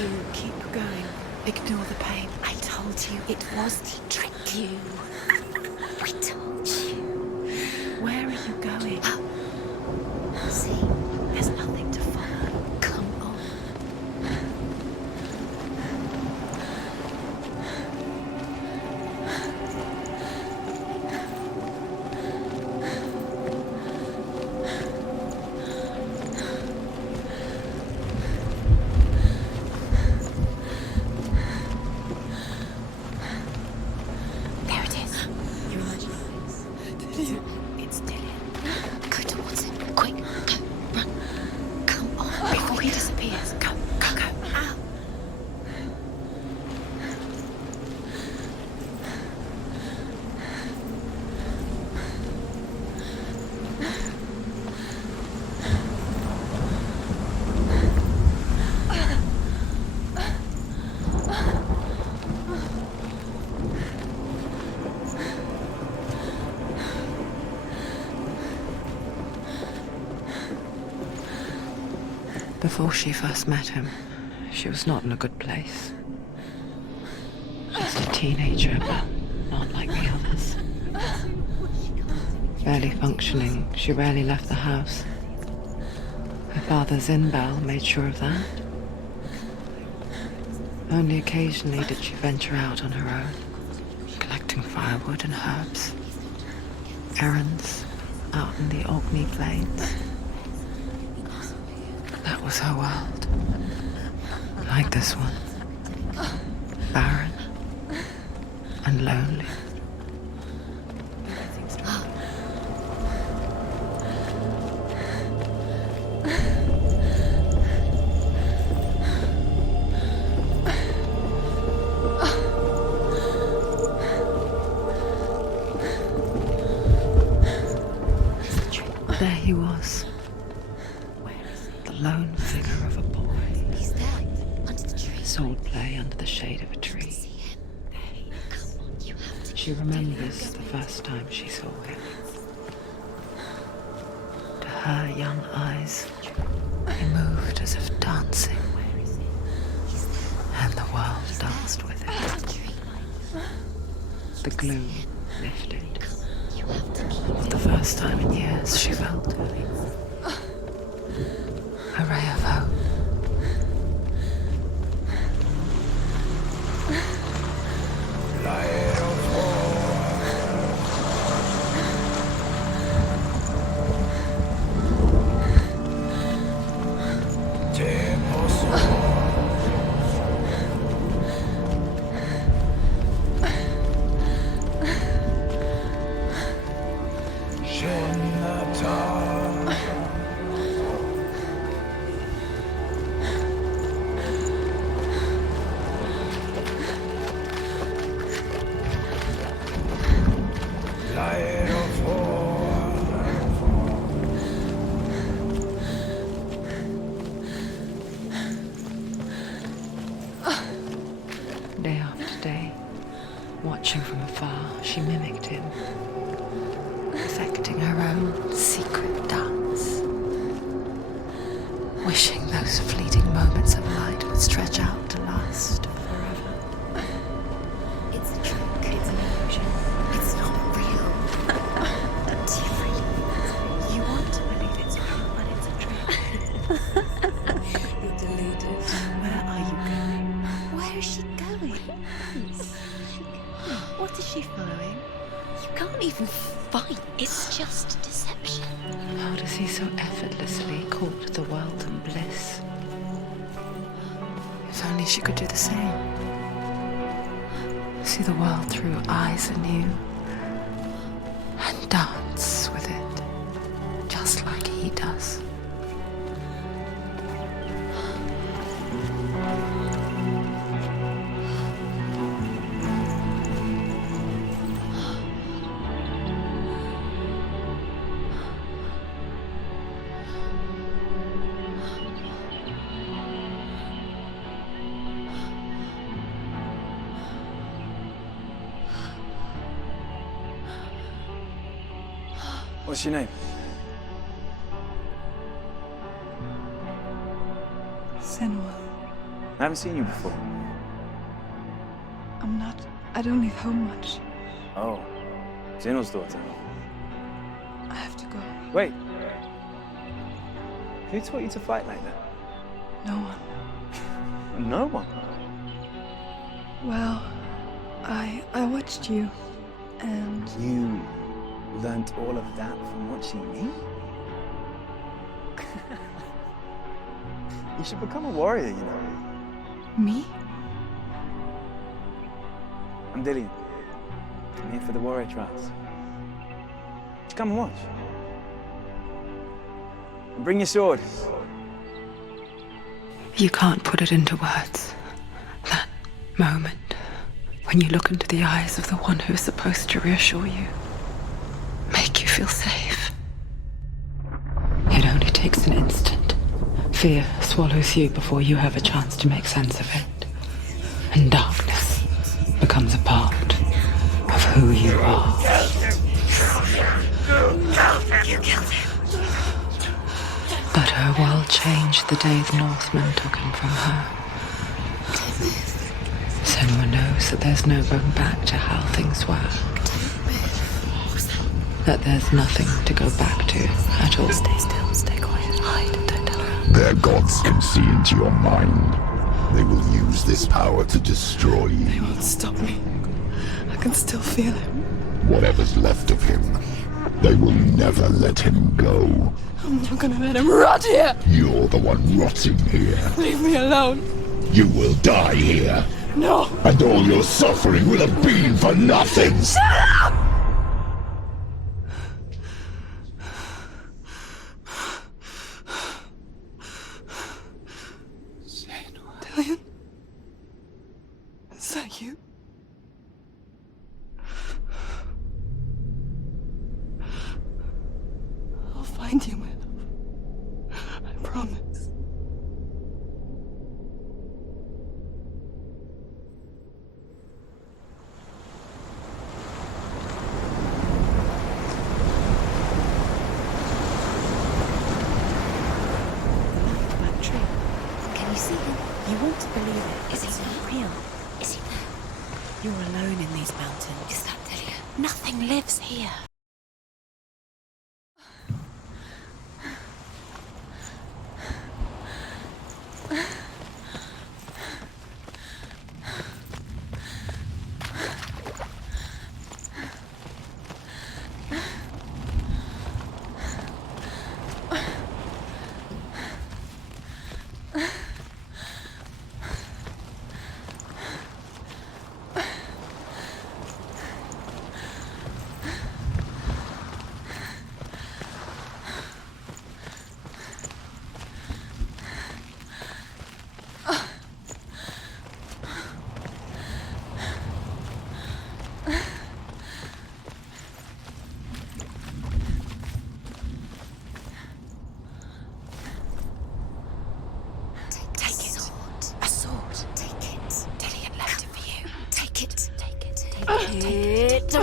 you. Keep going. Ignore the pain. I told you it was to trick you. I told you. Where are you going? See, There's nothing to follow. come on. There it is. Your imagination. It's Dylan. Go towards him. Quick, go, run. Come on, Before he disappears. Go, go, go. Ow. Before she first met him, she was not in a good place. Just a teenager, but not like the others. Barely functioning, she rarely left the house. Her father's in-bell made sure of that. Only occasionally did she venture out on her own, collecting firewood and herbs. Errands out in the Orkney Plains. That was her world. Like this one. Barren and lonely. There he was. The lone figure of a boy. He's there, under the tree. Swordplay under the shade of a tree. See him. Come on, you have to. She remembers the first time she saw him. To her young eyes, he moved as if dancing, and the world danced with him. Under the tree. The gloom lifted. You have to keep For the first time in years, she felt a ray of hope. Day after day, watching from afar, she mimicked him, perfecting her own secret dance, wishing those fleeting moments of light would stretch out to last forever. It's a trick. It's an illusion. It's not real. Do you really? You want to believe it's real, but it's a trick. You're deluded. Where are you going? Where is she going? What is she following? You can't even fight. It's just deception. How does he so effortlessly court the world and bliss? If only she could do the same. See the world through eyes anew and dance with it, just like he does. What's your name? Senua. I haven't seen you before. I don't leave home much. Oh, Zenua's daughter. I have to go. Wait. Who taught you to fight like that? No one. No one? Well, I watched you, and You learnt all of that from watching me? You should become a warrior, you know. me? I'm Dillian. I'm here for the warrior trials. Just come and watch. And bring your sword. You can't put it into words. That moment when you look into the eyes of the one who is supposed to reassure you, make you feel safe. It only takes an instant. Fear swallows you before you have a chance to make sense of it. And darkness becomes a part of who you are. You killed him. But her world changed the day the Northmen took him from her. Senua knows that there's no going back to how things were. That there's nothing to go back to at all. Stay still, stay quiet, hide, don't tell her. Their gods can see into your mind. They will use this power to destroy you. They won't stop me. I can still feel him. Whatever's left of him, they will never let him go. I'm not gonna let him rot here! You're the one rotting here. Leave me alone! You will die here. No! And all your suffering will have been for nothing. Shut up! Dillian? Is that you? I'll find you, my love. I promise. That tree. Can you see him? You want to believe it. Is he It's there? not real. Is he there? You're alone in these mountains. Is that Dillian? Nothing lives here. Take a sword. A sword. Take it. Dillian left it for you. Take it. Take it. Take Take it. it.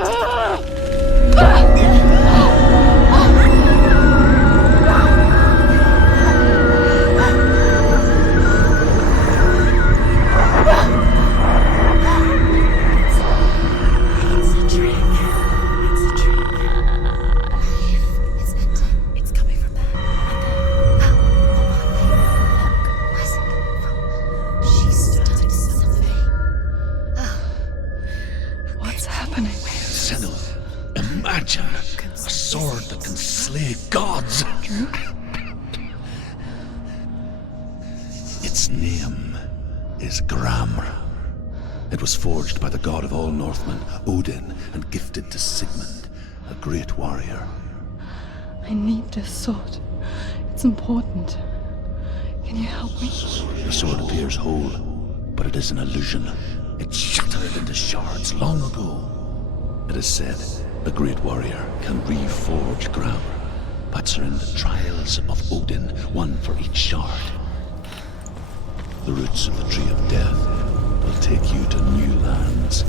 It's a trick. It's a trick. It's ending. It's coming from there. Where's it coming from? She started something. What's happening? Senua, imagine a sword that can slay gods. Its name is Gram. It was forged by the god of all Northmen, Odin, and gifted to Sigmund, a great warrior. I need this sword. It's important. Can you help me? The sword appears whole, but it is an illusion. It shattered into shards long ago. It is said a great warrior can reforge Gram by entering the trials of Odin, one for each shard. The roots of the Tree of Death will take you to new lands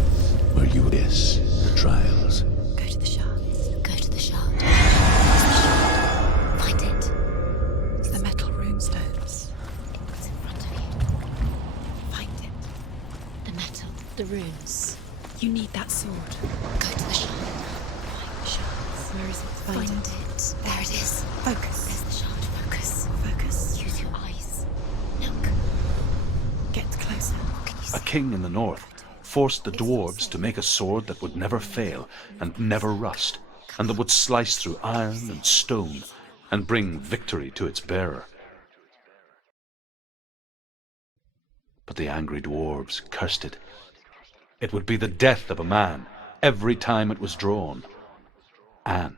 where you face the trials. Go to the shards. Go to the shard. Find it. It's the metal runestones. It's in front of you. The runes. You need that sword. Go to the shard. Find the shards. Where is it? Find it. There it is. Focus. There's the shard. Focus. Focus. Use your eyes. Look. Get closer. What can you see? A king in the north forced the dwarves to make a sword that would never fail and never rust, and that would slice through iron and stone and bring victory to its bearer. But the angry dwarves cursed it. It would be the death of a man every time it was drawn, and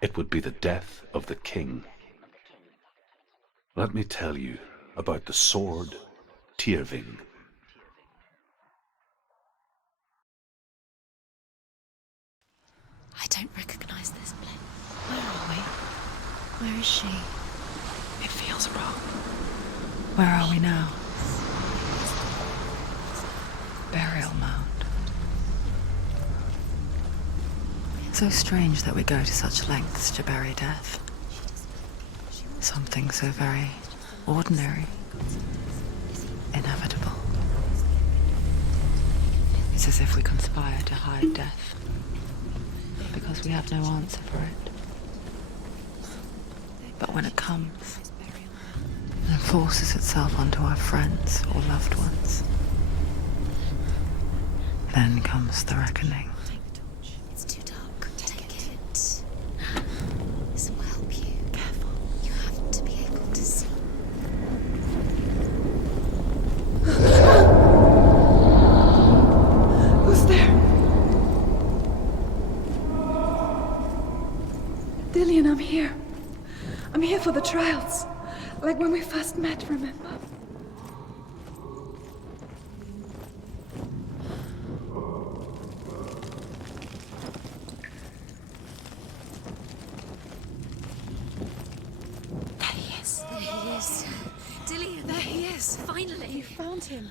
it would be the death of the king. Let me tell you about the sword Tyrving. I don't recognize this blend. Where are we? Where is she? It feels wrong. Where are we now? Burial mound. So strange that we go to such lengths to bury death. Something so very ordinary, inevitable. It's as if we conspire to hide death, because we have no answer for it. But when it comes, and forces itself onto our friends or loved ones, then comes the reckoning. It's too dark. Take it. This will help you. Careful. You have to be able to see. Who's there? Dillian, I'm here. I'm here for the trials. Like when we first met, remember? There he is. Dillian, there he is. Finally. You found him.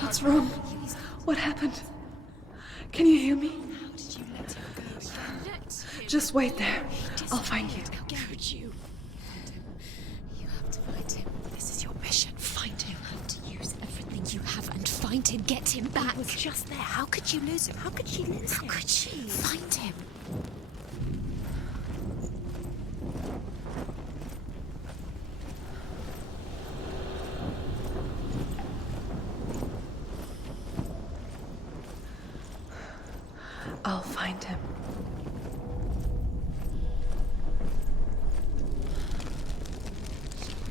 What's wrong? What happened? Can you hear me? How did you let him go? Just wait there. I'll find you. How could you? You have to find him. This is your mission. Find him. You have to use everything you have and find him. Get him back. He was just there. How could you lose him? How could she lose him? How could she? Find him. I'll find him.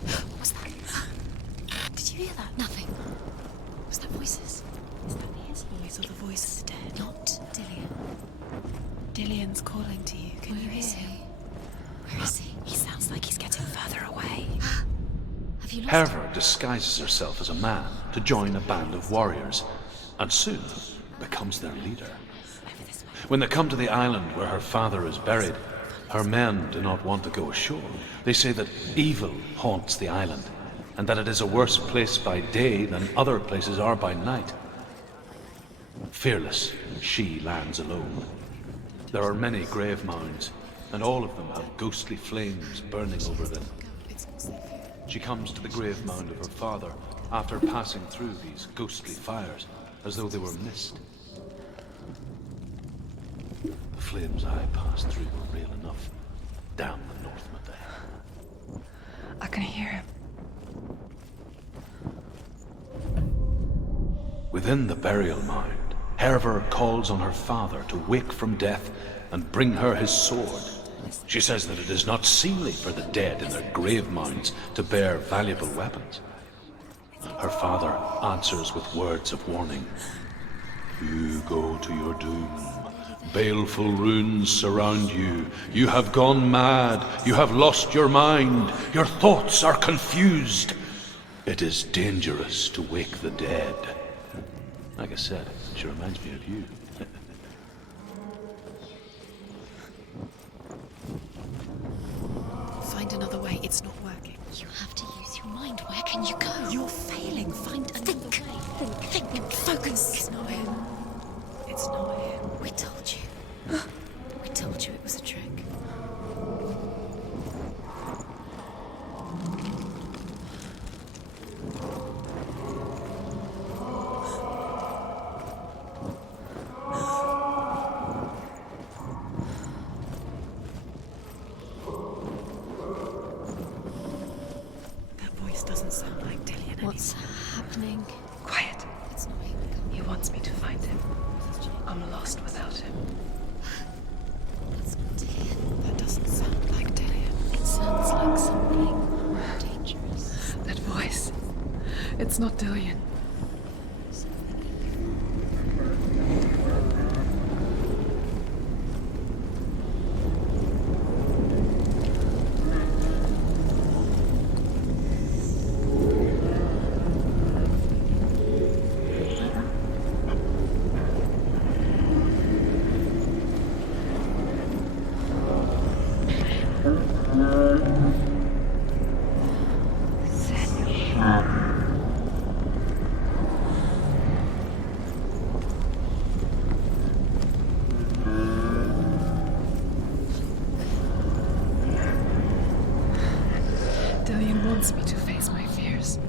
What was that? Did you hear that? Nothing. Was that voices? Is that his voice or the voice of the dead? Not Dillian. Dillian's calling to you. Can you Where is hear he? him? Where is he? He sounds like he's getting further away. Have you lost him? Herva disguises herself as a man to join a band of warriors, and soon becomes their leader. Over this way. When they come to the island where her father is buried, her men do not want to go ashore. They say that evil haunts the island, and that it is a worse place by day than other places are by night. Fearless, she lands alone. There are many grave mounds, and all of them have ghostly flames burning over them. She comes to the grave mound of her father after passing through these ghostly fires, as though they were mist. The flames I passed through were real enough. Damn the Northmen to hell. I can hear him. Within the burial mound, Herva calls on her father to wake from death and bring her his sword. She says that it is not seemly for the dead in their grave mounds to bear valuable weapons. Her father answers with words of warning. You go to your doom. Baleful runes surround you. You have gone mad. You have lost your mind. Your thoughts are confused. It is dangerous to wake the dead. Like I said, she reminds me of you. Find another way. It's not working. You have to use your mind. Where can you go? You're failing. Find another way. Think. Focus. It's not him. It's not him. We told you. We told you it was a trick. wants me to find him. I'm lost without him. That's not Dillian. That doesn't sound like Dillian. It sounds like something dangerous. That voice. It's not Dillian. Dillian wants me to face my fears.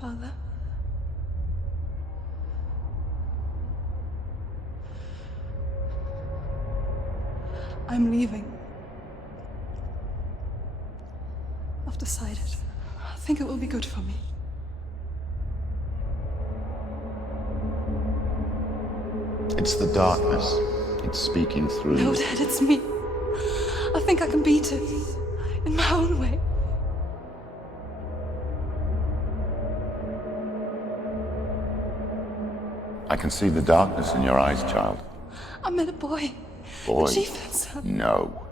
Father? I'm leaving. I've decided. I think it will be good for me. It's the darkness. It's speaking through No, you. Dad, it's me. I think I can beat it. In my own way. I can see the darkness in your eyes, child. I met a boy. Boy. The chief said so. No.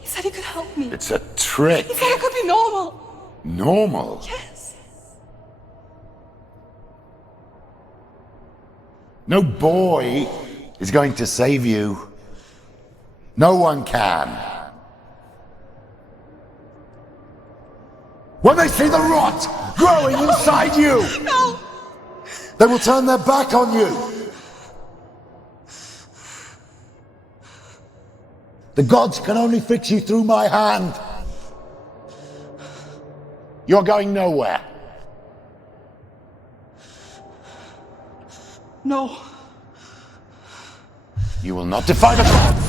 He said he could help me. It's a trick. He said I could be normal. Normal. Yes. No boy is going to save you. No one can. When they see the rot growing inside you, No! they will turn their back on you. The gods can only fix you through my hand. You're going nowhere. No. You will not defy the gods.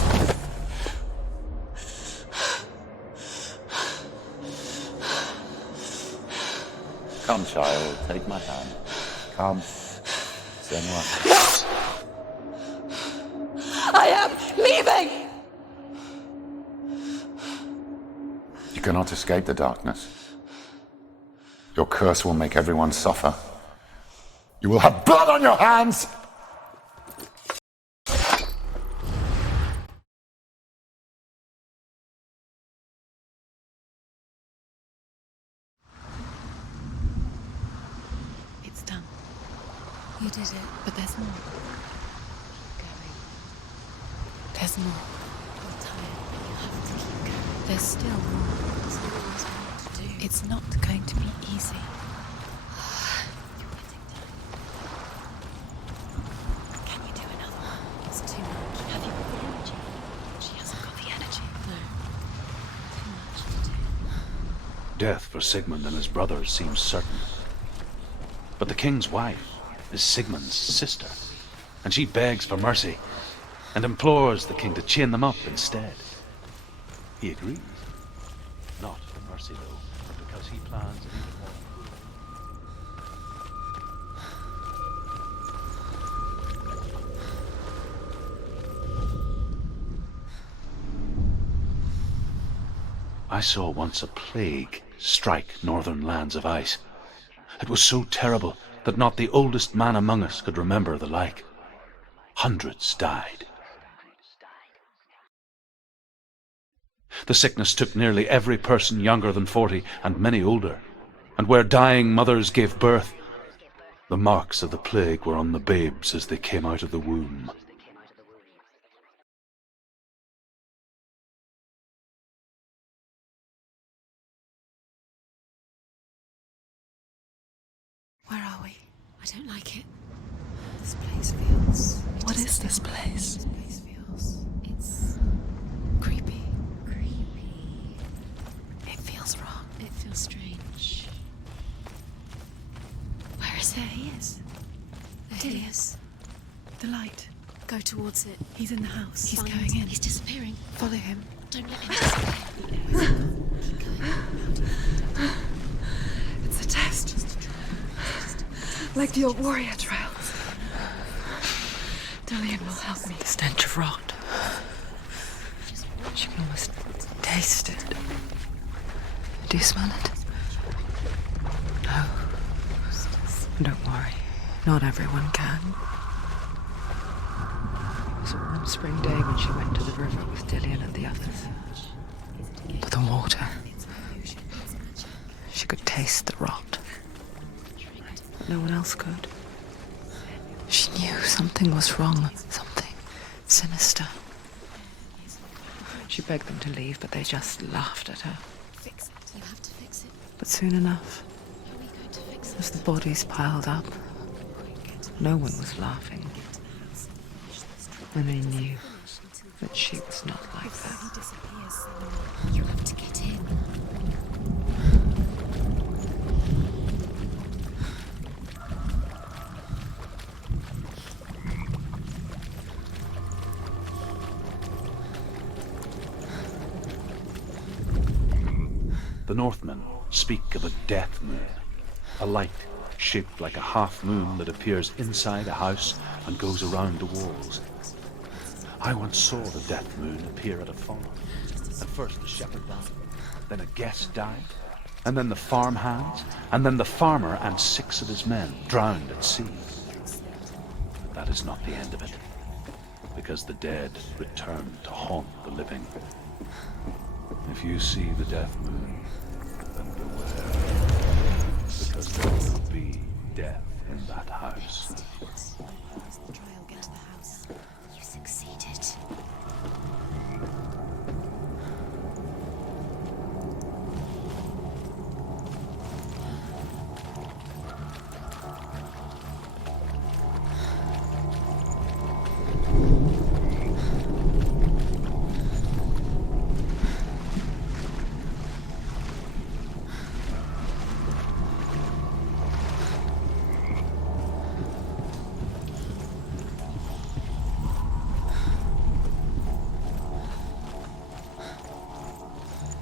Come, child, take my hand. Come. Senua. I am leaving! You cannot escape the darkness. Your curse will make everyone suffer. You will have blood on your hands! It's done. You did it. But there's more. Keep going. There's more. You're tired, but you have to keep going. There's still more. There's always more to do. It's not going to be easy. You're getting tired. Can you do another one? It's too much. Have you got the energy? She hasn't got the energy. No. Too much to do. Death for Sigmund and his brothers seems certain. But the king's wife is Sigmund's sister, and she begs for mercy and implores the king to chain them up instead. He agrees. Not for mercy, though, but because he plans an even more I saw once a plague strike northern lands of ice. It was so terrible that not the oldest man among us could remember the like. Hundreds died. The sickness took nearly every person younger than 40 and many older, and where dying mothers gave birth, the marks of the plague were on the babes as they came out of the womb. Where are we? I don't like it. This place feels... What is this place? This place feels... It's... Creepy. creepy. There he is. There he is. The light. Go towards it. He's in the house. He's Find- going in. He's disappearing. Follow him. Don't let him disappear. Keep going. It's a test. Like the old warrior trials. Dillian will help me. The stench of rot. She can almost taste it. Do you smell it? No. Don't worry. Not everyone can. It was one spring day when she went to the river with Dillian and the others. For the water. She could taste the rot. But no one else could. She knew something was wrong. Something sinister. She begged them to leave, but they just laughed at her. Fix it. You have to fix it. But soon enough, How are we going to fix it? as the bodies piled up, no one was laughing. And they knew that she was not like that. You have to get in. The Northmen speak of a death moon, a light shaped like a half moon that appears inside a house and goes around the walls. I once saw the death moon appear at a farm. At first the shepherd died, then a guest died, and then the farm hands, and then the farmer and 6 of his men drowned at sea. But that is not the end of it, because the dead return to haunt the living. If you see the death moon, then beware, because there will be death in that house. Try and get to the house. You succeeded.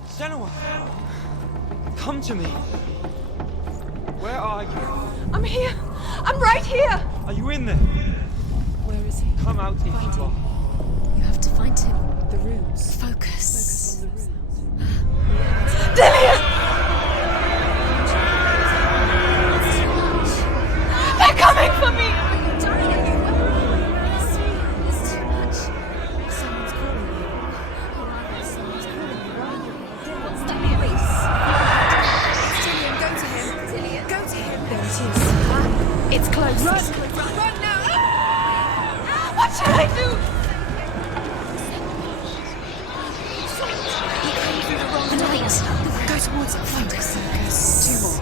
Senua! Come to me! Where are you? I'm here. I'm right here. Are you in there? Where is he? Come out if you are. You have to find him. The rooms. Focus. Dillian! They're coming for me. It's too much. Someone's calling you. Who are they? Someone's calling you. Where are you? What's that voice? Dillian, go to him. Dillian, go to him. There it is. It's close. Run now. What should I do? He came through the wrong light. Go towards it. Focus. Two more.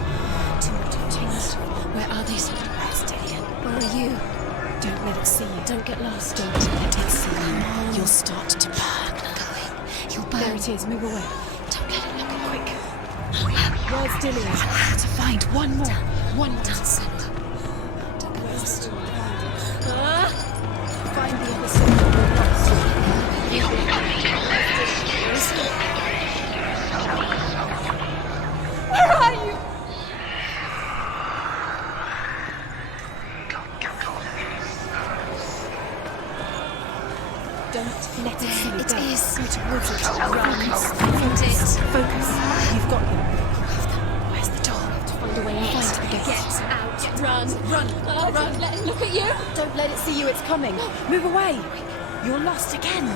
Where are they? Where's Dillian? Where are you? Don't let it see you. Don't get lost. Don't let it see you. You'll start to burn. You'll burn. There it is. Move away. Don't let it look quick. Where's Dillian? I have to find one more. One more. Senua. Don't get lost. Find the other side. Where are you? Don't let it see you. It Go. is. Go towards it. Focus. Focus. Find it. Focus. You've got him. Where's the door? Find a way out. Find the gate. Get out. Run. Don't let him look at you. Don't let it see you. It's coming. Move away. You're lost again.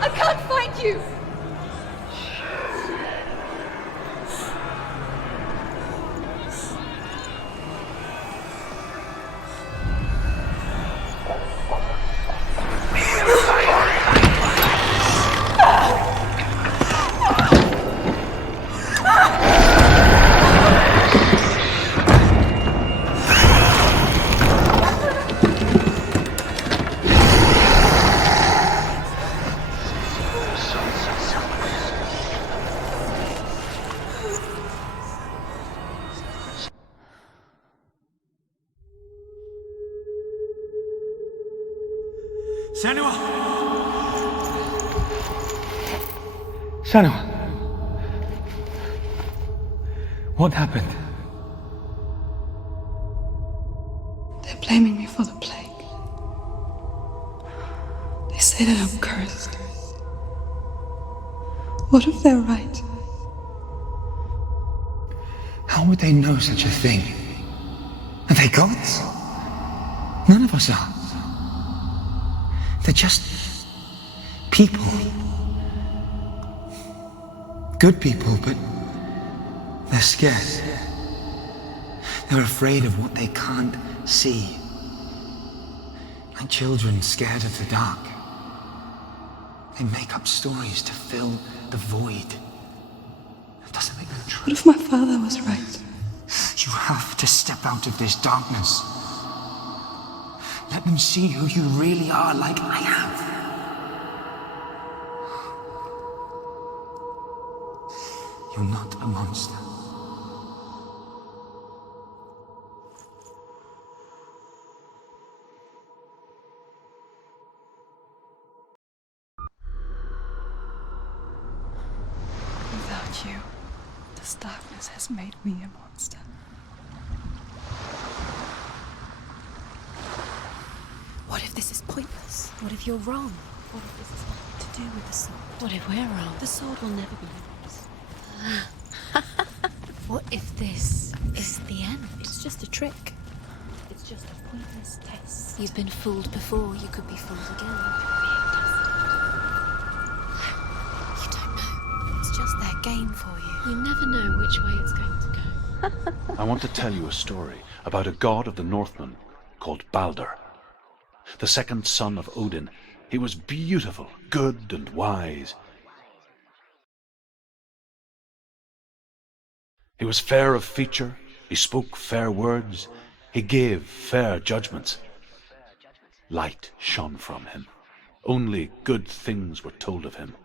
I can't find you. Senua! Senua! What happened? They're blaming me for the plague. They say that I'm cursed. What if they're right? How would they know such a thing? Are they gods? None of us are. They're just people. Good people, but they're scared. They're afraid of what they can't see. Like children scared of the dark. They make up stories to fill the void. It doesn't make them true. What if my father was right? You have to step out of this darkness. Let them see who you really are, like I have. You're not a monster. Without you, this darkness has made me a monster. What if this is pointless? What if you're wrong? What if this is nothing to do with the sword? What if we're wrong? The sword will never be yours. What if this is the end? It's just a trick. It's just a pointless test. You've been fooled before, you could be fooled again. You don't know. It's just their game for you. You never know which way it's going to go. I want to tell you a story about a god of the Northmen called Baldur. The second son of Odin. He was beautiful, good and wise. He was fair of feature, he spoke fair words, he gave fair judgments. Light shone from him. Only good things were told of him.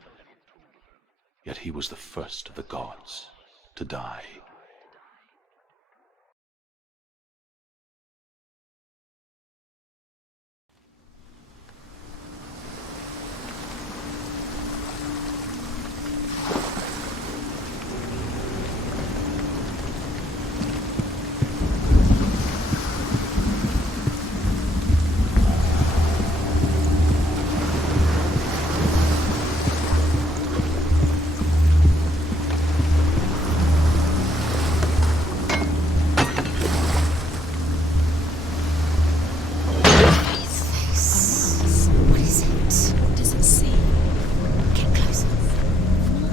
Yet he was the first of the gods to die.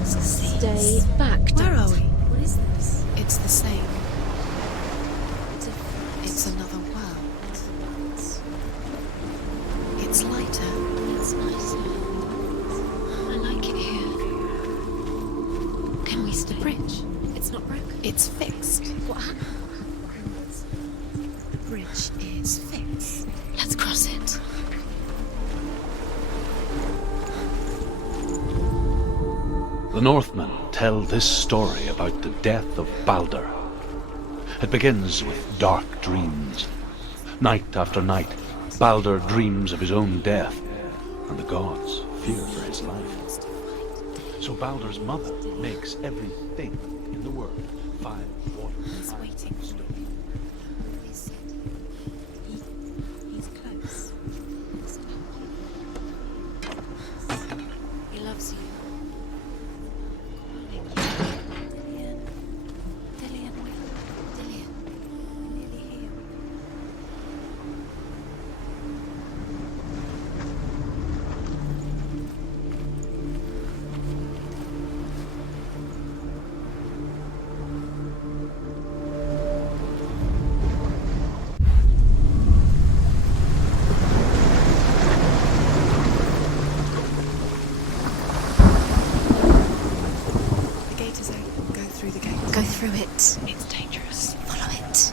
Stay back. Where are we? What is this? It's the same. It's another world. It's lighter. It's nicer. I like it here. Can we stay? The bridge. It's not broken. It's fixed. What happened? The bridge is fixed. Let's cross it. The Northmen tell this story about the death of Baldur. It begins with dark dreams. Night after night, Baldur dreams of his own death, and the gods fear for his life. So Baldur's mother makes everything in the world fire, water, He's waiting for you. He said he's close. He loves you. Go through it. It's dangerous. Follow it.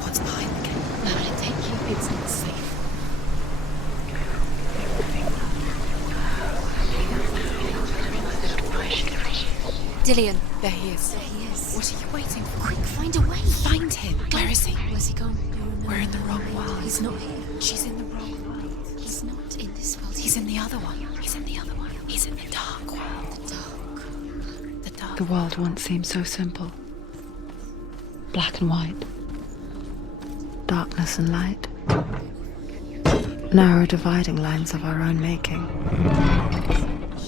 What's behind the gate? Where will it take you? It's not safe. Dillion. There he is. There he is. What are you waiting for? Quick, find a way. Find him. Where is he? Where's he gone? We're in the wrong world. He's not here. She's in the wrong world. He's not in this world. He's in the other one. He's in the other one. He's in the dark world. The dark. The world once seemed so simple. Black and white. Darkness and light. Narrow dividing lines of our own making.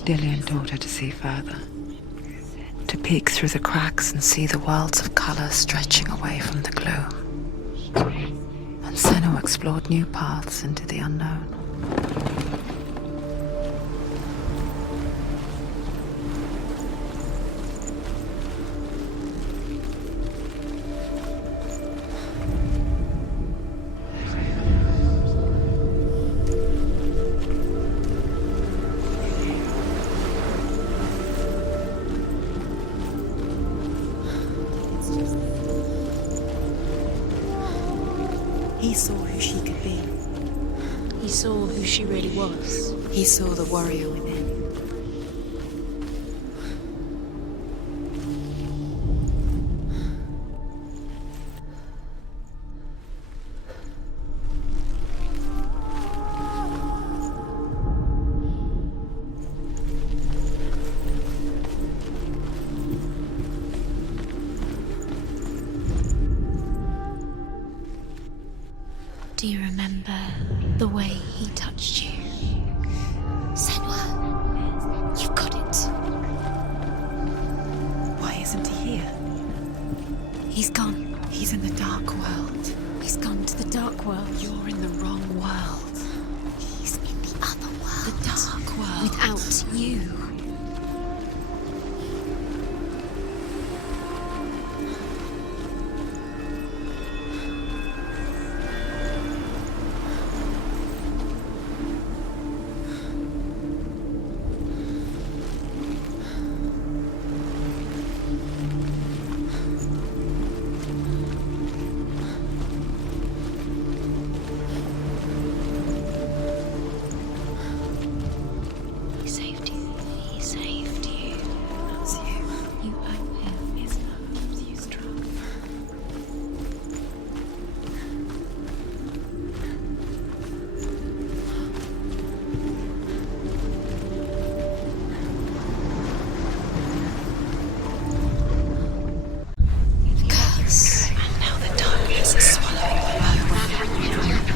Dillian taught her to see further. To peek through the cracks and see the worlds of colour stretching away from the gloom. And Senua explored new paths into the unknown. He saw who she could be. He saw who she really was. He saw the warrior within. Do you remember the way he touched you? Senua, you've got it. Why isn't he here? He's gone. He's in the dark world. He's gone to the dark world. You're in the wrong world. He's in the other world. The dark world. Without you. He saved you. He saved you. That's you. You owe him his love. You strong. Curse. And now the darkness is swallowing the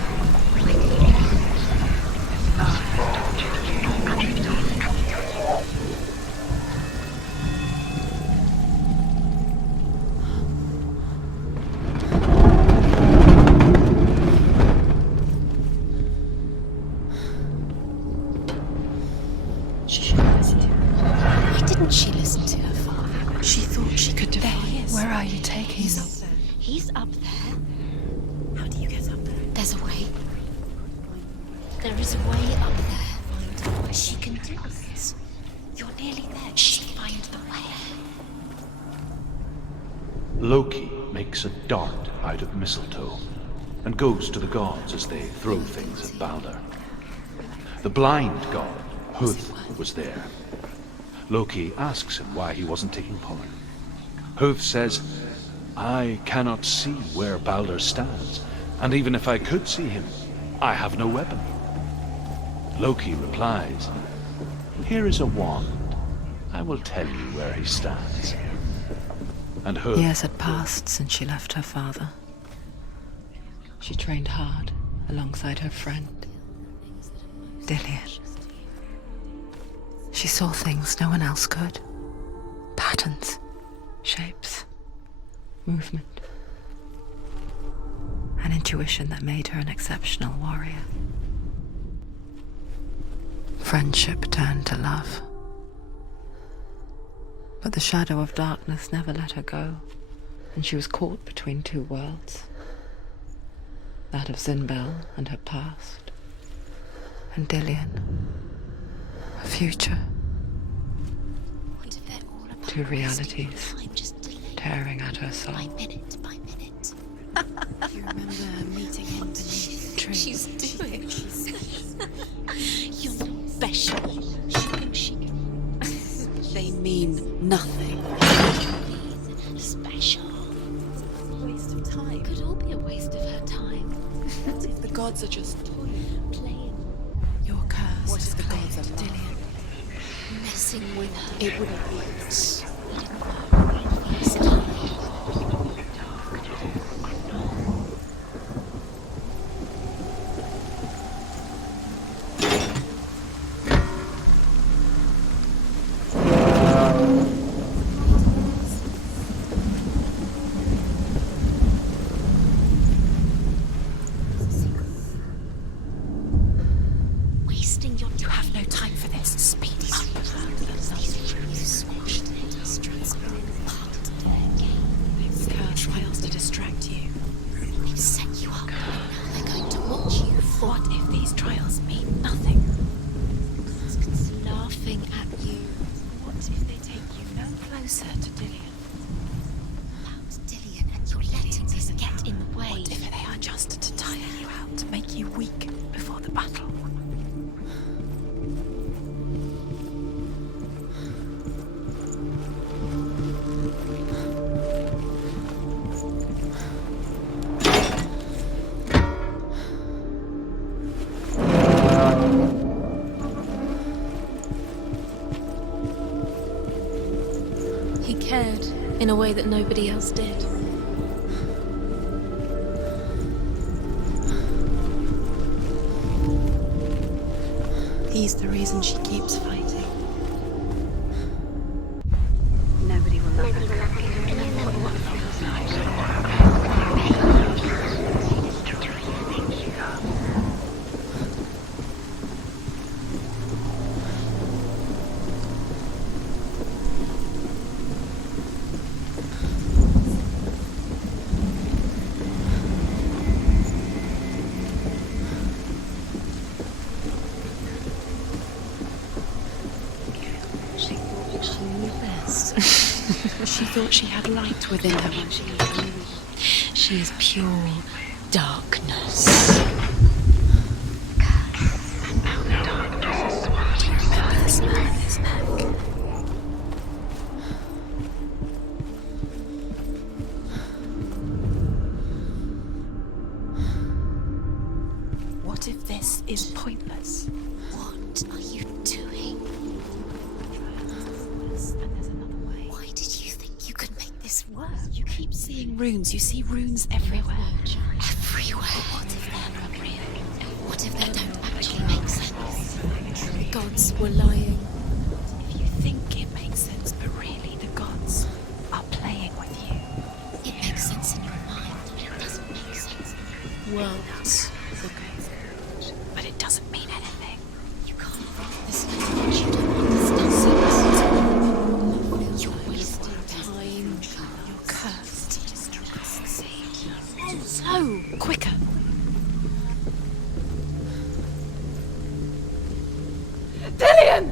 Why didn't she listen to her father? She thought she could defy us. Where are you taking He's us? up there. He's up there. How do you get up there? There's a way. There is a way up there. She can do it. You're nearly there. She can find the way. Loki makes a dart out of mistletoe and goes to the gods as they throw things at Balder. The blind god, Huth, was there. Loki asks him why he wasn't taking part. Huth says, I cannot see where Balder stands, and even if I could see him, I have no weapon. Loki replies, here is a wand. I will tell you where he stands. And Huth... Years had passed since she left her father. She trained hard alongside her friend, Dillian. She saw things no one else could. Patterns, shapes, movement. An intuition that made her an exceptional warrior. Friendship turned to love. But the shadow of darkness never let her go, and she was caught between two worlds. That of Zinbel and her past, and Dillian, her future. What if they're all about Two realities time just delayed tearing at her soul. by minute by minute? You remember meeting him beneath the tree? She's doing it. You're not special. She thinks she can. They mean nothing. Special. Waste of time. Could all be a waste of her time. What if the gods are just Playing. You're cursed. What if to Dillian. Messing with her. It would have worked. You have no time for this. Speed up. Trials to distract you. We've set you up. They're going to watch you. What if these trials mean nothing? Laughing at you. What if they take you no closer to Dillian? About Dillian, and you're letting this get in the way. What if they are just to tire you out, to make you weak before the battle? He cared in a way that nobody else did. He's the reason she keeps fighting. Nobody will love her. She thought she had light within her when she was born. She is pure darkness. And now the darkness is swallowing. Remember the smell of his neck. What if this is pointless? What are you doing? Work. You keep seeing runes. You see runes everywhere. Everywhere. What if they're not real? What if they don't actually make sense? The gods were lying. If you think it makes sense, but really the gods are playing with you. It makes sense in your mind, but it doesn't make sense in your world. Okay. But it doesn't mean anything. You can't. This language you don't understand. You're wasting time. You're cursed. So, quicker. Dillian!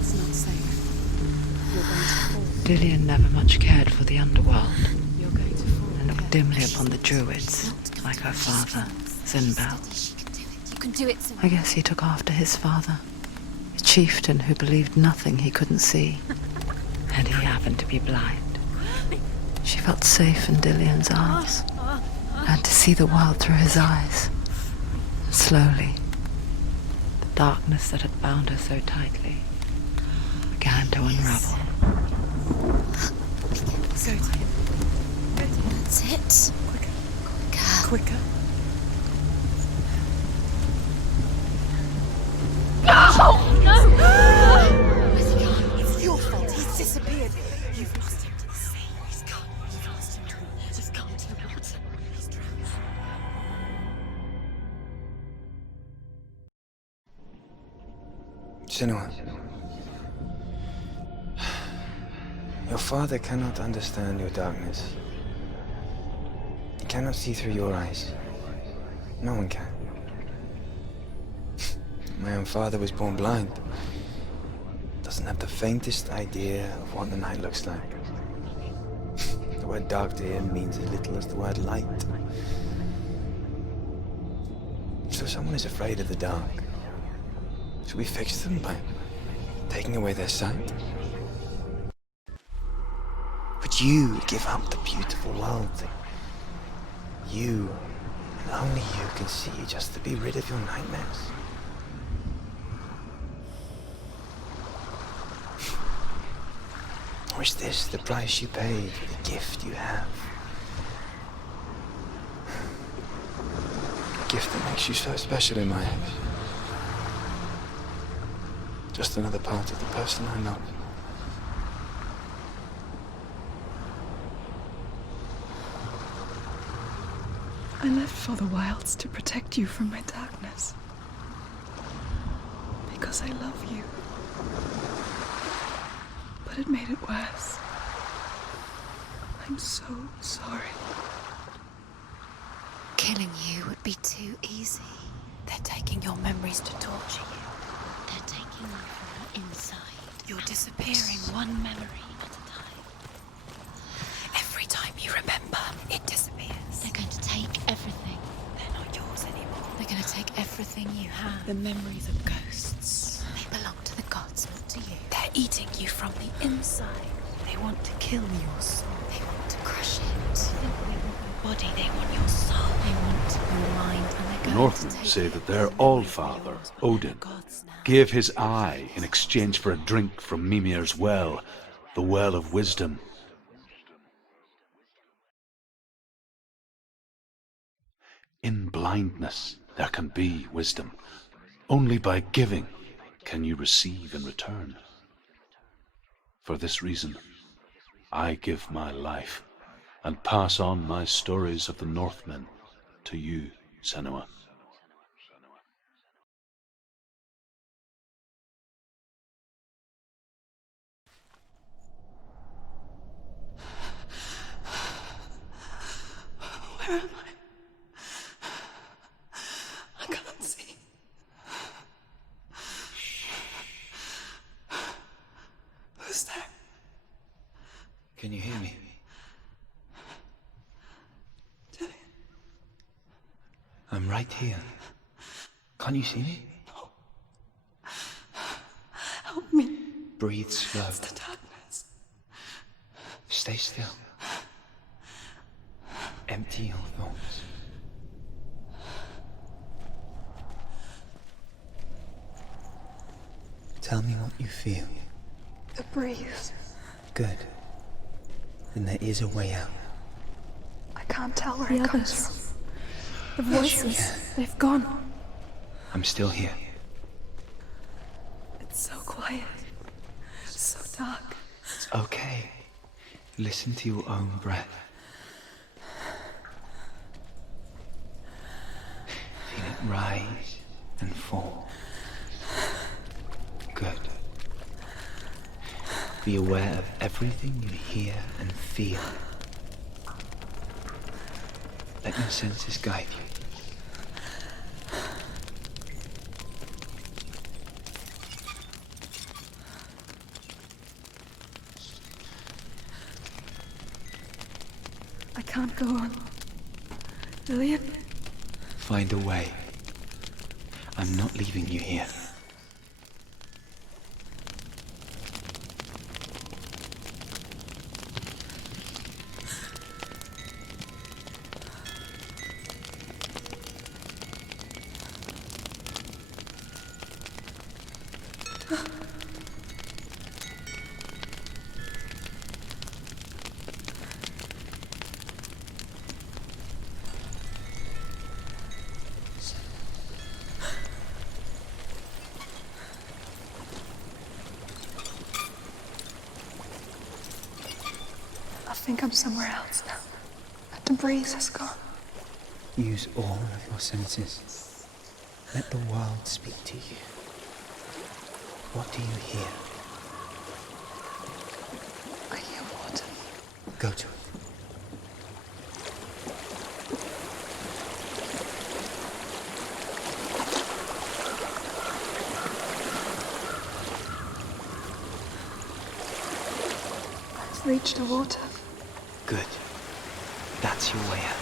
It's not safe. You're going to fall. Dillian never much cared for the underworld You're going to fall. and looked dimly upon the druids, like her father, Zinbel. You can do it. I guess he took after his father, a chieftain who believed nothing he couldn't see, and he happened to be blind. She felt safe in Dillian's arms, and to see the world through his eyes. Slowly, the darkness that had bound her so tightly began to unravel. Go to him. That's it. Quicker. Quicker. Where's he gone? It's your fault. He's disappeared. You've lost him to the sea. He's gone. You've lost him to the Just come to the water. He's drowned. Senua. Your father cannot understand your darkness. He cannot see through your eyes. No one can. My own father was born blind. Doesn't have the faintest idea of what the night looks like. The word dark to him means as little as the word light. So someone is afraid of the dark. Should we fix them by taking away their sight? Would you give up the beautiful world You, and only you, can see just to be rid of your nightmares. Or is this the price you paid for the gift you have? A gift that makes you so special in my eyes. Just another part of the person I love. I left for the wilds to protect you from my darkness. Because I love you. But it made it worse. I'm so sorry. Killing you would be too easy. They're taking your memories to torture you. They're taking you from the inside. You're disappearing one memory at a time. Every time you remember, it disappears. They're going to take everything. They're not yours anymore. They're going to take everything you have. The memories of ghosts. They belong to the gods, not to you. They're eating you from the inside. They want to kill your soul. They want to crush it. They want your body. They want your soul. They want your mind. And they're The going Northmen to take say that everything their Allfather, yours. Odin, Gods now. gave his eye in exchange for a drink from Mimir's well, the Well of Wisdom. In blindness, there can be wisdom. Only by giving can you receive in return. For this reason, I give my life and pass on my stories of the Northmen to you, Senua. Where am I? I can't see. Who's there? Can you hear me? Dillian. I'm right here. Can't you see me? Help me. Breathe slow. It's the darkness. Stay still. Empty your thoughts. Tell me what you feel. The breeze. Good. Then there is a way out. I can't tell where The it comes others. from. The voices, they've gone. I'm still here. It's so quiet. So dark. It's okay. Listen to your own breath. Feel it rise and fall. Good. Be aware of everything you hear and feel. Let your senses guide you. I can't go on. Dillian? Find a way. I'm not leaving you here. I think I'm somewhere else now. But the breeze has gone. Use all of your senses. Let the world speak to you. What do you hear? I hear water. Go to it. I've reached the water. Good. That's your way out.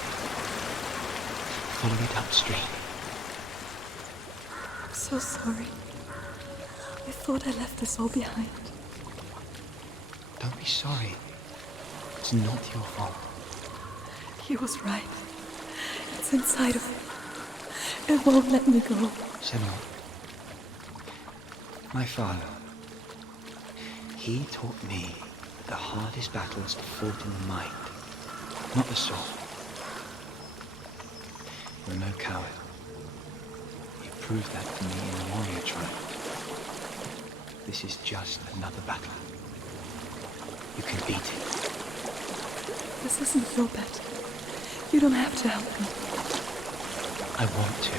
Follow it upstream. I'm so sorry. I thought I left this all behind. Don't be sorry. It's not your fault. He was right. It's inside of me. It won't let me go. Senua. My father. He taught me that the hardest battles are fought in the mind, not the sword. You're no coward. You proved that to me in the warrior tribe. This is just another battle. You can beat it. This isn't your battle. You don't have to help me. I want to.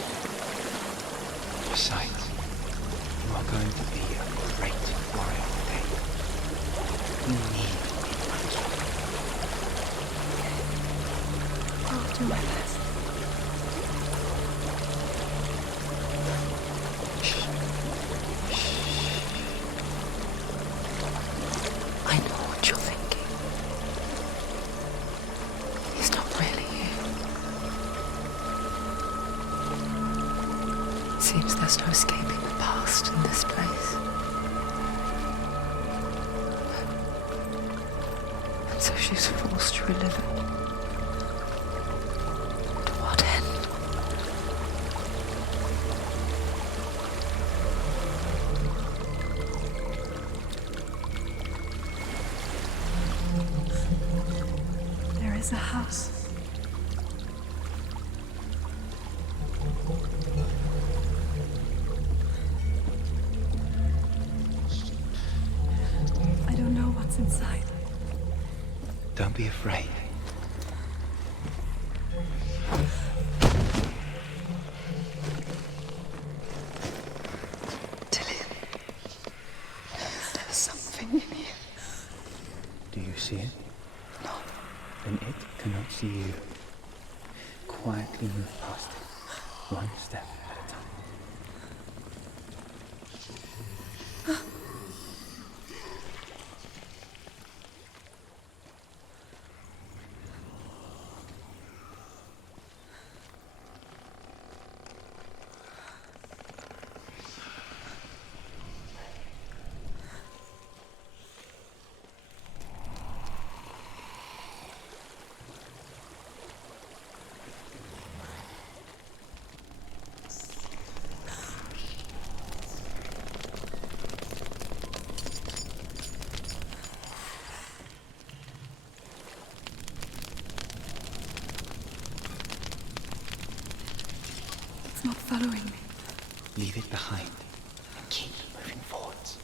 Besides, you are going to be a great warrior one day. You need it. I'll do my best. I know what you're thinking. He's not really here. Seems there's no escaping the past in this place. And so she's forced to relive it. To what end? There is a house. I don't know what's inside. Don't be afraid. Dillian, there's something in here. Do you see it? No. Then it cannot see you. Quietly move past it, one step at a time. It's not following me. Leave it behind and keep moving forwards.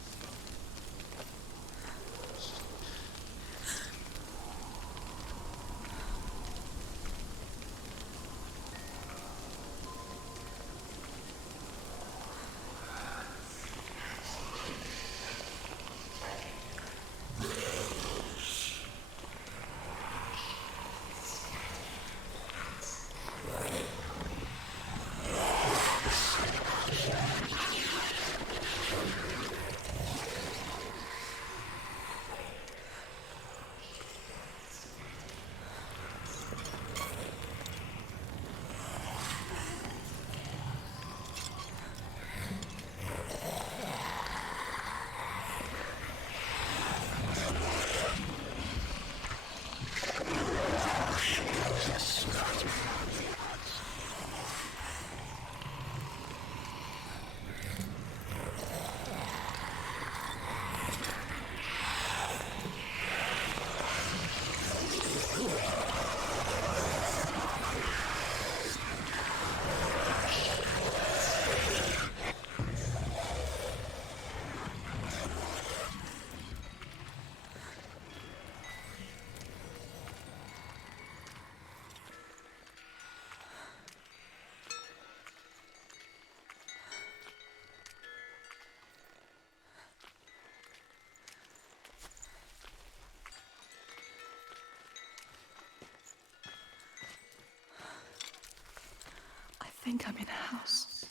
I think I'm in a house.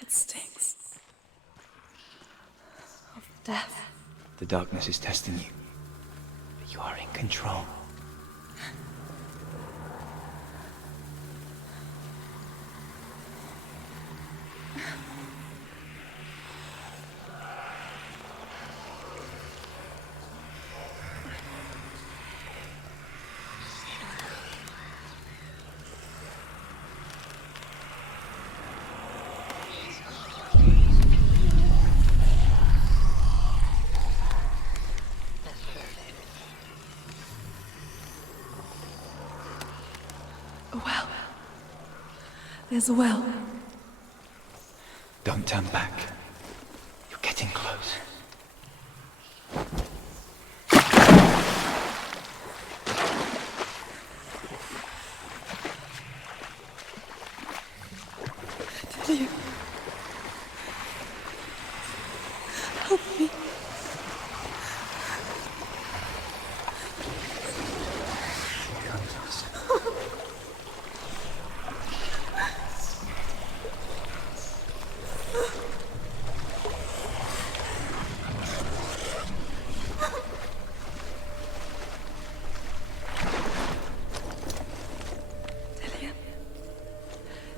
It stinks. Of death. The darkness is testing you, but you are in control. A well. There's a well. Don't turn back. You're getting close. Dillian. Help me. Dillian,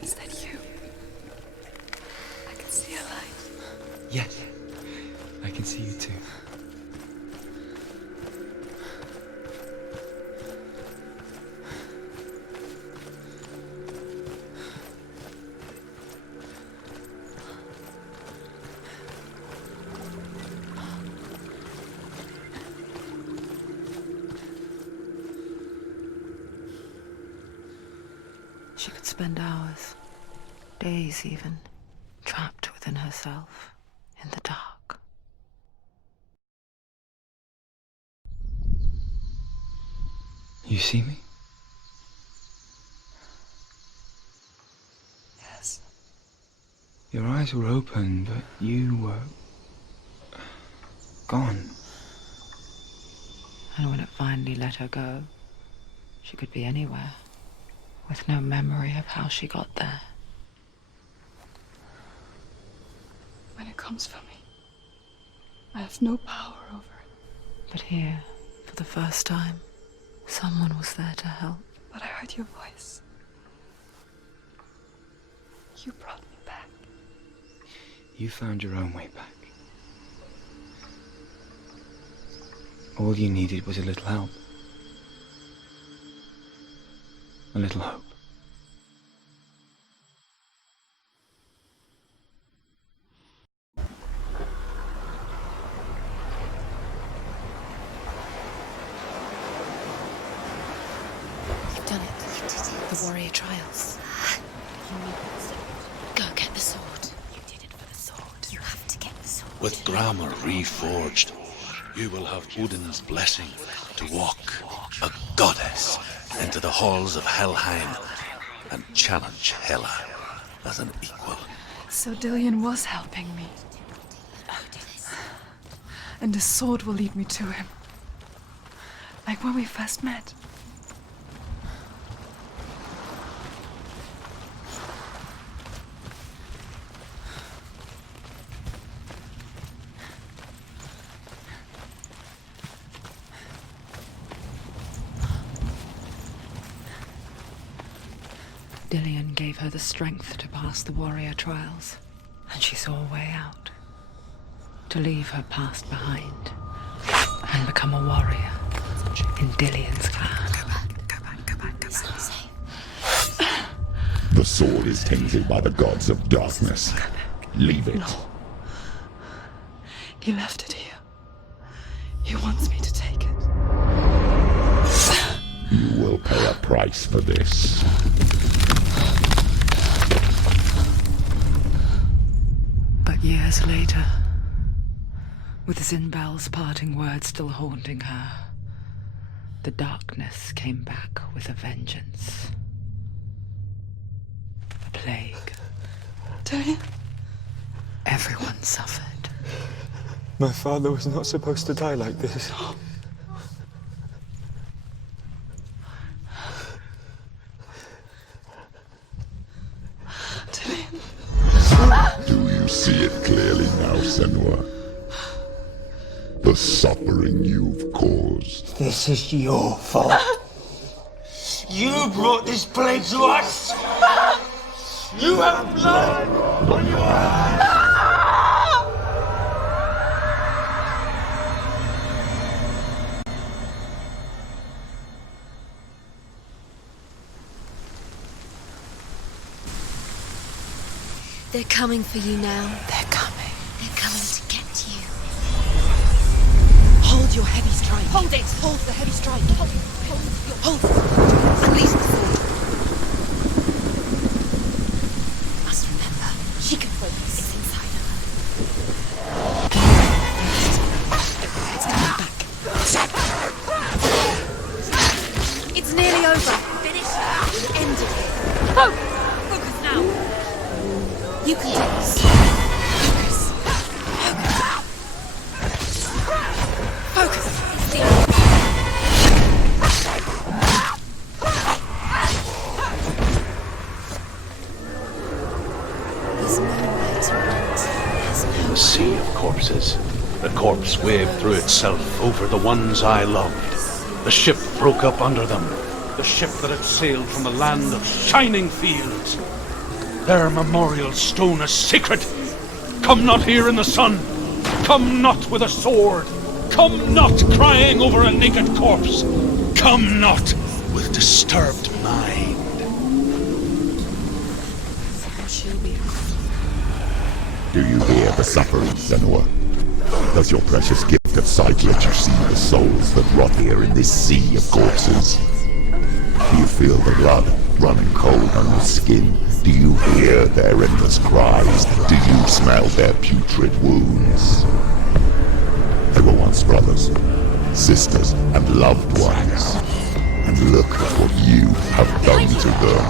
is that you? I can see a light. Yes, I can see you too. She could spend hours, days even, trapped within herself, in the dark. You see me? Yes. Your eyes were open, but you were gone. And when it finally let her go, she could be anywhere, with no memory of how she got there. When it comes for me, I have no power over it. But here, for the first time, someone was there to help. But I heard your voice. You brought me back. You found your own way back. All you needed was a little help. A little hope. You've done it. You did it. The warrior trials. You need the sword. Go get the sword. You did it for the sword. You have to get the sword. With grammar reforged, you will have Odin's blessing to walk, a goddess, into the halls of Helheim and challenge Hela as an equal. So Dillian was helping me. And the sword will lead me to him. Like when we first met. Dillian gave her the strength to pass the warrior trials, and she saw a way out. To leave her past behind and become a warrior in Dillian's clan. Go back. It's not safe. The sword is tainted by the gods of darkness. Leave it. No. He left it here. He wants me to take it. You will pay a price for this. But years later, with Zinbel's parting words still haunting her, the darkness came back with a vengeance. A plague. Dillian? Everyone suffered. My father was not supposed to die like this. Do you see it clearly now, Senua? The suffering you've caused. This is your fault. You brought this plague to us! You have blood on your hands! They're coming for you now. They're coming. They're coming to get you. Hold your heavy strike. Hold it! Hold the heavy strike. Hold. Unleash the sword. Focus now. You can do this. Focus. There's nowhere to run. There's no The sea of corpses. The corpse waved through itself over the ones I loved. The ship broke up under them. The ship that had sailed from the land of shining fields. Their memorial stone is sacred. Come not here in the sun. Come not with a sword. Come not crying over a naked corpse. Come not with disturbed mind. she'll be. Do you hear the suffering, Senua? Does your precious gift of sight let you see the souls that rot here in this sea of corpses? Do you feel the blood running cold on your skin? Do you hear their endless cries? Do you smell their putrid wounds? They were once brothers, sisters, and loved ones. And look at what you have done to them.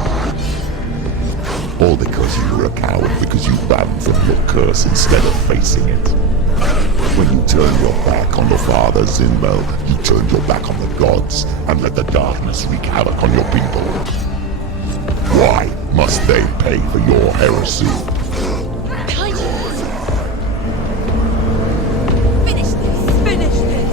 All because you were a coward, because you ran from your curse instead of facing it. When you turned your back on the father Zinmel, you turned your back on the gods and let the darkness wreak havoc on your people. Why must they pay for your heresy? Finish this! Finish this!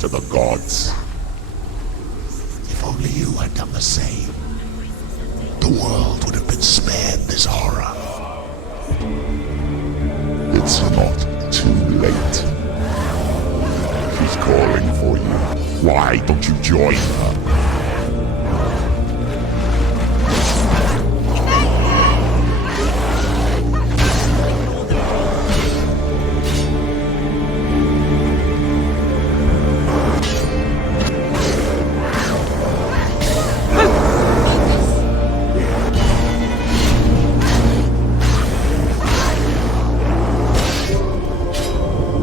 To the gods. If only you had done the same, the world would have been spared this horror. It's not too late. She's calling for you. Why don't you join her?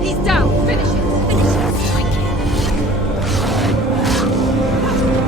He's down! Finish it! Finish it! Thank you!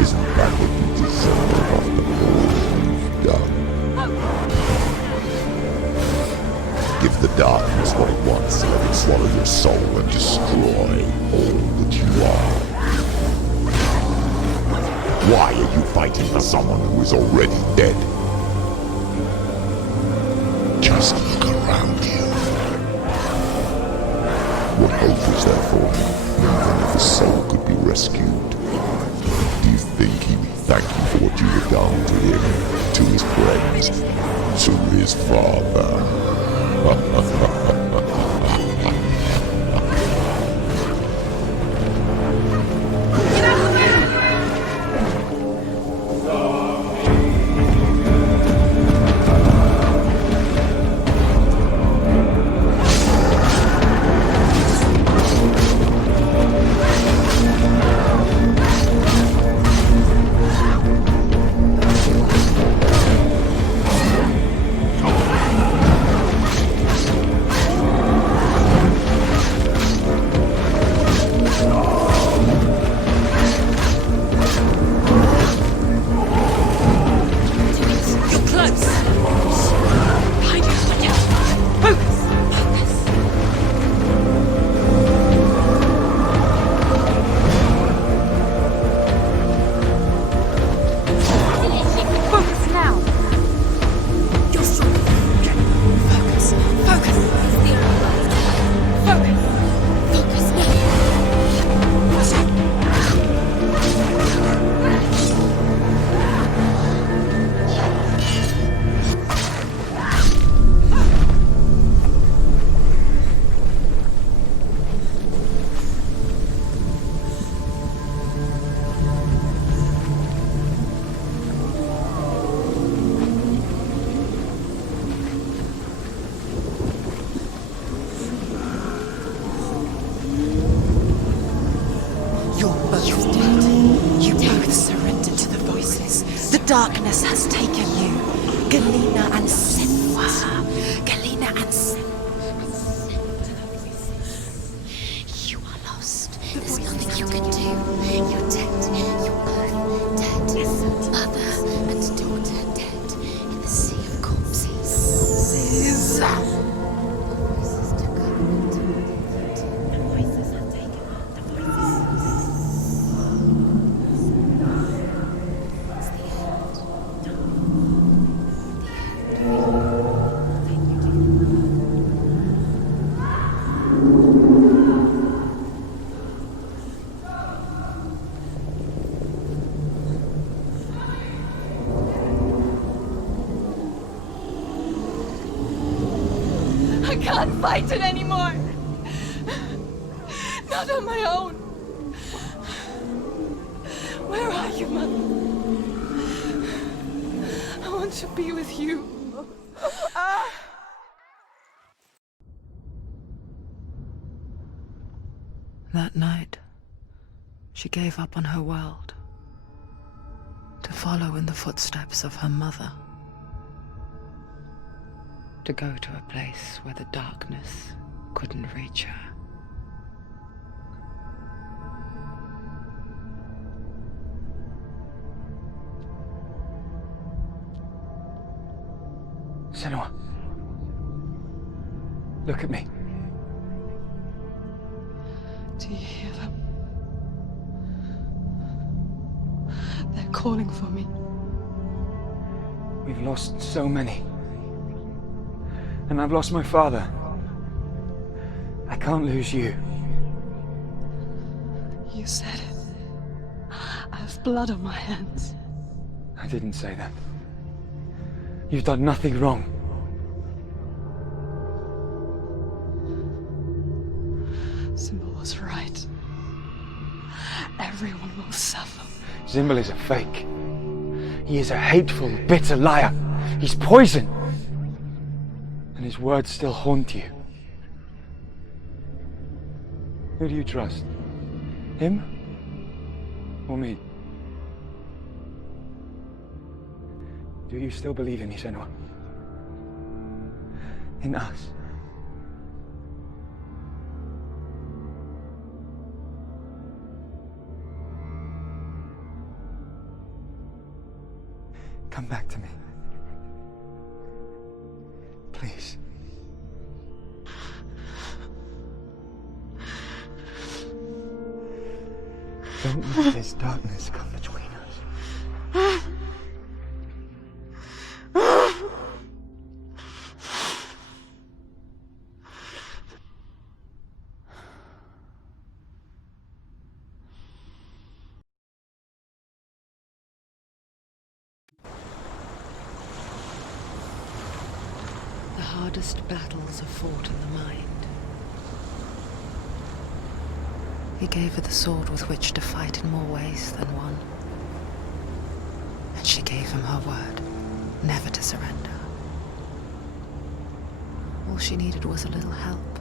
Isn't that what you deserve after all you've done? Give the darkness what it wants and let it swallow your soul and destroy all that you are. Why are you fighting for someone who is already dead? Just look around you. What hope is there for him, even if his soul could be rescued? Do you think he would thank you for what you have done to him, to his friends, to his father? Darkness has taken you. Galena and Senua. Galena and Senua. You are lost. There's nothing you can do. You're dead. You're both dead. Mother and daughter dead in the sea of corpses. I can't fight it anymore. Not on my own. Where are you, Mother? I want to be with you. That night, she gave up on her world to follow in the footsteps of her mother, to go to a place where the darkness couldn't reach her. Senua, look at me. Do you hear them? They're calling for me. We've lost so many. And I've lost my father. I can't lose you. You said it. I have blood on my hands. I didn't say that. You've done nothing wrong. Symbol was right. Everyone will suffer. Symbol is a fake. He is a hateful, bitter liar. He's poison. And his words still haunt you. Who do you trust? Him? Or me? Do you still believe in me, Senua? In us? Come back to me. Please. Don't let this darkness come between us. The hardest battles are fought in the mind. He gave her the sword with which to fight in more ways than one. And she gave him her word, never to surrender. All she needed was a little help.